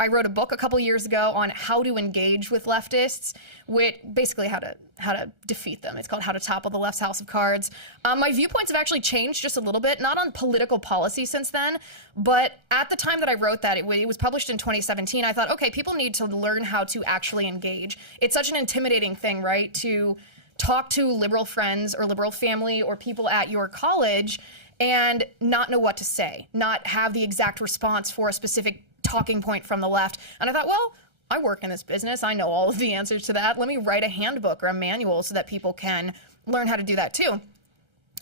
I wrote a book a couple years ago on how to engage with leftists, with basically how to defeat them. It's called How to Topple the Left's House of Cards. My viewpoints have actually changed just a little bit, not on political policy since then, but at the time that I wrote that, it was published in 2017, I thought, okay, people need to learn how to actually engage. It's such an intimidating thing, right? To talk to liberal friends or liberal family or people at your college and not know what to say, not have the exact response for a specific talking point from the left. And I thought, well, I work in this business. I know all of the answers to that. Let me write a handbook or a manual so that people can learn how to do that too.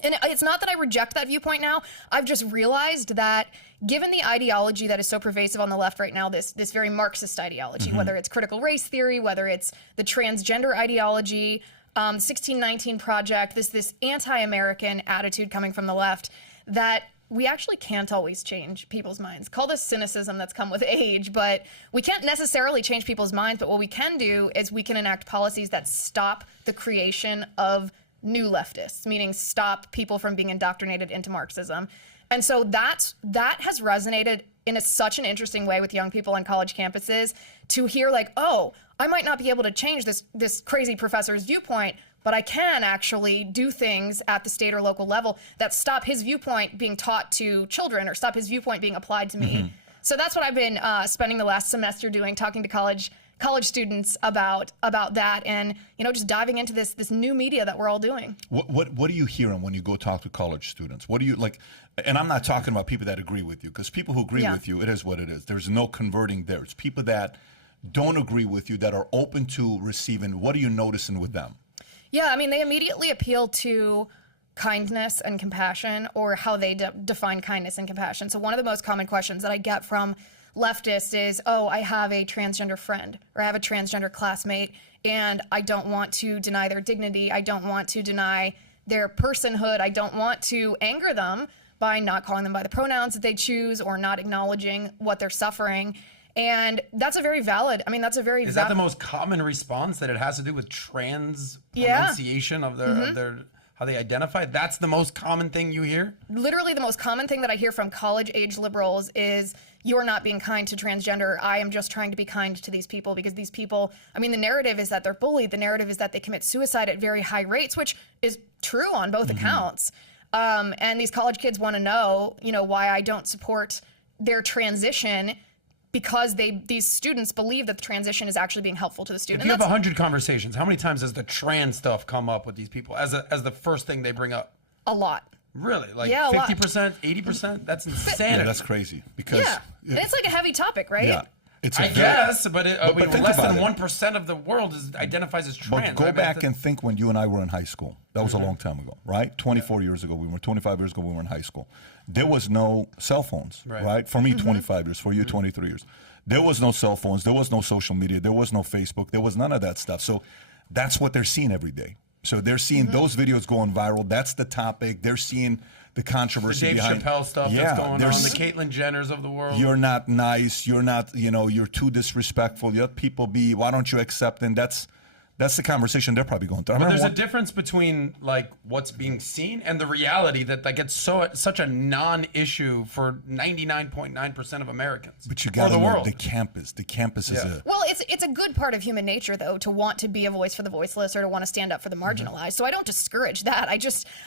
And it's not that I reject that viewpoint now. I've just realized that given the ideology that is so pervasive on the left right now, this very Marxist ideology, whether it's critical race theory, whether it's the transgender ideology, 1619 Project, this anti-American attitude coming from the left, that we actually can't always change people's minds. Call this cynicism that's come with age, but we can't necessarily change people's minds. But what we can do is we can enact policies that stop the creation of new leftists, meaning stop people from being indoctrinated into Marxism. And so that has resonated in such an interesting way with young people on college campuses to hear like, oh, I might not be able to change this crazy professor's viewpoint, but I can actually do things at the state or local level that stop his viewpoint being taught to children or stop his viewpoint being applied to me. So that's what I've been spending the last semester doing, talking to college students about that, and just diving into this new media that we're all doing. What are you hearing when you go talk to college students? What do you like? And I'm not talking about people that agree with you, because people who agree with you, it is what it is. There's no converting there. It's people that don't agree with you that are open to receiving. What are you noticing with them? Yeah, I mean, they immediately appeal to kindness and compassion, or how they define kindness and compassion. So one of the most common questions that I get from leftists is, oh, I have a transgender friend or I have a transgender classmate and I don't want to deny their dignity. I don't want to deny their personhood. I don't want to anger them by not calling them by the pronouns that they choose or not acknowledging what they're suffering. And that's a very valid, Is that the most common response, that it has to do with trans pronunciation of their how they identify? That's the most common thing you hear? Literally the most common thing that I hear from college-age liberals is, you're not being kind to transgender. I am just trying to be kind to these people, because these people, the narrative is that they're bullied. The narrative is that they commit suicide at very high rates, which is true on both accounts. And these college kids want to know, why I don't support their transition, because these students believe that the transition is actually being helpful to the student. If you have 100 conversations, how many times does the trans stuff come up with these people as the first thing they bring up? A lot. Really? Like 50%, 80%? That's insanity. Yeah, that's crazy. Because and it's like a heavy topic, right? Yeah. I guess, but less than 1% of the world identifies as trans. But go back and think when you and I were in high school. That was a long time ago, right? 24 years ago, 25 years ago, we were in high school. There was no cell phones, right? For me, 25 years. For you, 23 years. There was no cell phones. There was no social media. There was no Facebook. There was none of that stuff. So that's what they're seeing every day. So they're seeing those videos going viral. That's the topic. They're seeing the controversy behind the Dave Chappelle stuff that's going on, the Caitlyn Jenners of the world. You're not nice. You're not, you're too disrespectful. You let people be. Why don't you accept? And that's the conversation they're probably going through. But there's a difference between like what's being seen and the reality that gets such a non-issue for 99.9% of Americans. But you got to know the campus. The campus is a... Well, it's a good part of human nature, though, to want to be a voice for the voiceless or to want to stand up for the marginalized. So I don't discourage that.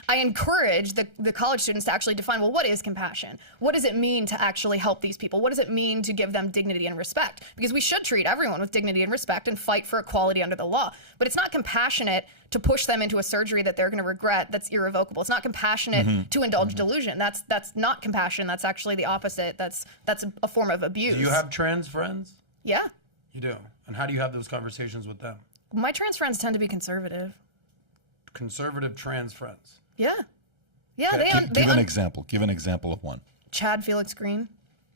I encourage the college students to actually define, well, what is compassion? What does it mean to actually help these people? What does it mean to give them dignity and respect? Because we should treat everyone with dignity and respect and fight for equality under the law. But it's not compassionate to push them into a surgery that they're going to regret that's irrevocable. It's not compassionate to indulge delusion. That's not compassion. That's actually the opposite. That's a form of abuse. Do you have trans friends? Yeah. You do? And how do you have those conversations with them? My trans friends tend to be conservative. Conservative trans friends? Yeah. Yeah. Okay. Give an example. Give an example of one. Chad Felix Green.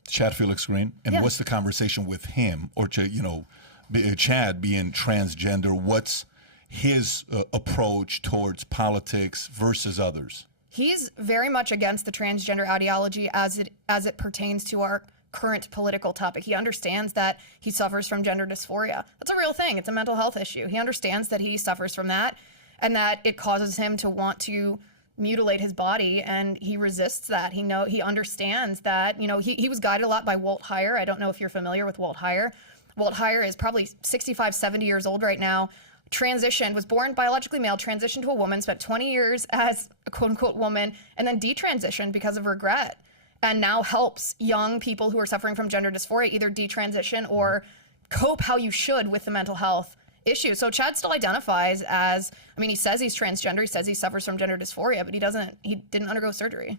Chad Felix Green? And what's the conversation with him, or Chad being transgender? What's his approach towards politics versus others? He's very much against the transgender ideology as it pertains to our current political topic. He understands that he suffers from gender dysphoria. That's a real thing. It's a mental health issue. He understands that he suffers from that and that it causes him to want to mutilate his body, and he resists that. He understands that, he was guided a lot by Walt Heyer. I don't know if you're familiar with Walt Heyer. Walt Heyer is probably 65, 70 years old right now. Transitioned, was born biologically male, transitioned to a woman, spent 20 years as a quote unquote woman, and then detransitioned because of regret. And now helps young people who are suffering from gender dysphoria either detransition or cope how you should with the mental health issue. So Chad still identifies as, he says he's transgender, he says he suffers from gender dysphoria, but he didn't undergo surgery.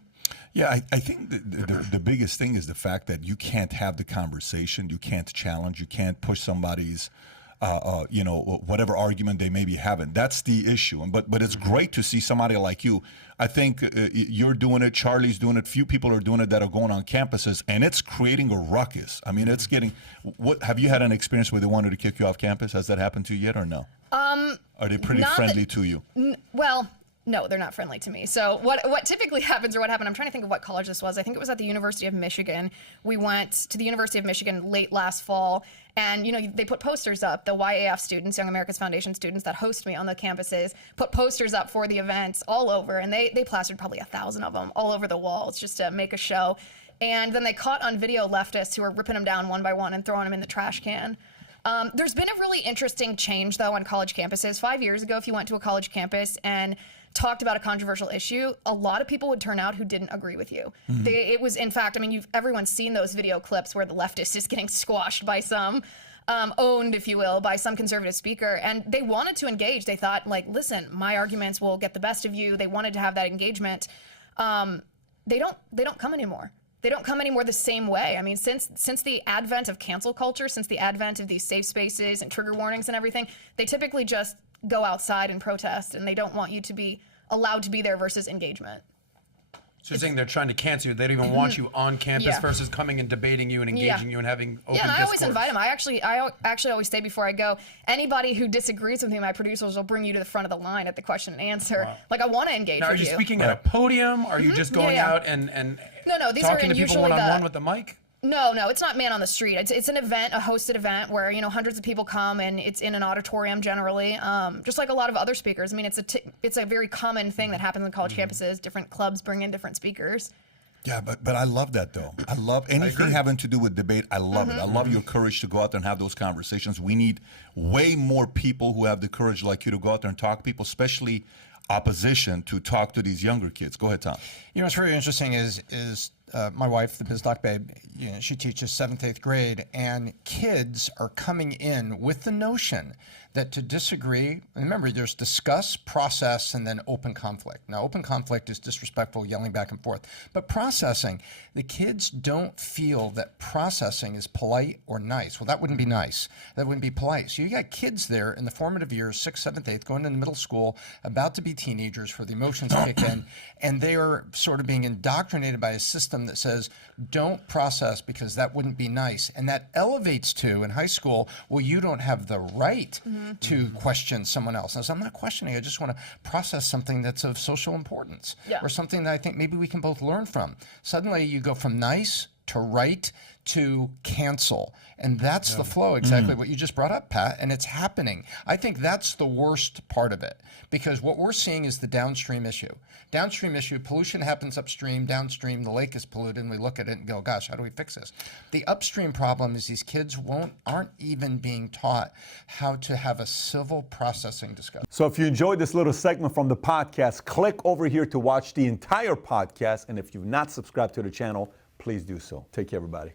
Yeah, I think the biggest thing is the fact that you can't have the conversation, you can't challenge, you can't push somebody's whatever argument they may be having. That's the issue. But it's great to see somebody like you. I think you're doing it, Charlie's doing it, few people are doing it that are going on campuses, and it's creating a ruckus. It's getting, have you had an experience where they wanted to kick you off campus? Has that happened to you yet or no? Are they pretty friendly to you? Well, no, they're not friendly to me. So what typically happens, or what happened, I'm trying to think of what college this was. I think it was at the University of Michigan. We went to the University of Michigan late last fall, and they put posters up. The YAF students, Young America's Foundation students that host me on the campuses, put posters up for the events all over, and they plastered probably 1,000 of them all over the walls just to make a show. And then they caught on video leftists who were ripping them down one by one and throwing them in the trash can. There's been a really interesting change, though, on college campuses. 5 years ago, if you went to a college campus and talked about a controversial issue, a lot of people would turn out who didn't agree with you. It was, in fact, everyone's seen those video clips where the leftist is getting squashed by some, owned, if you will, by some conservative speaker, and they wanted to engage. They thought, listen, my arguments will get the best of you. They wanted to have that engagement. They don't come anymore. They don't come anymore the same way. Since the advent of cancel culture, since the advent of these safe spaces and trigger warnings and everything, they typically just go outside and protest, and they don't want you to be allowed to be there versus engagement. So you're saying they're trying to cancel you. They don't even want you on campus versus coming and debating you and engaging you and having open discourse. Yeah, and I always invite them. I actually always say before I go, anybody who disagrees with me, my producers will bring you to the front of the line at the question and answer. Wow. I want to engage with you. Are you speaking at a podium? Are you just going out and No, these talking are to people one-on-one with the mic? No, it's not man on the street. It's an event, a hosted event where, hundreds of people come, and it's in an auditorium generally, just like a lot of other speakers. It's a very common thing that happens on college campuses. Different clubs bring in different speakers. Yeah, but I love that, though. I love anything having to do with debate. I love it. I love your courage to go out there and have those conversations. We need way more people who have the courage like you to go out there and talk to people, especially opposition, to talk to these younger kids. Go ahead, Tom. What's very interesting is my wife, the BizDoc Babe, she teaches 7th, 8th grade, and kids are coming in with the notion that to disagree, remember, there's discuss, process, and then open conflict. Now, open conflict is disrespectful, yelling back and forth. But processing, the kids don't feel that processing is polite or nice. Well, that wouldn't be nice. That wouldn't be polite. So you got kids there in the formative years, 6th, 7th, 8th, going into middle school, about to be teenagers where the emotions kick in, and they are sort of being indoctrinated by a system that says, don't process because that wouldn't be nice. And that elevates to, in high school, well, you don't have the right to question someone else. And so I'm not questioning, I just want to process something that's of social importance or something that I think maybe we can both learn from. Suddenly you go from nice to right to cancel. And that's the flow, exactly what you just brought up, Pat, and it's happening. I think that's the worst part of it, because what we're seeing is the downstream issue. Downstream issue, pollution happens upstream, downstream, the lake is polluted, and we look at it and go, gosh, how do we fix this? The upstream problem is these kids aren't even being taught how to have a civil processing discussion. So if you enjoyed this little segment from the podcast, click over here to watch the entire podcast. And if you've not subscribed to the channel, please do so. Take care, everybody.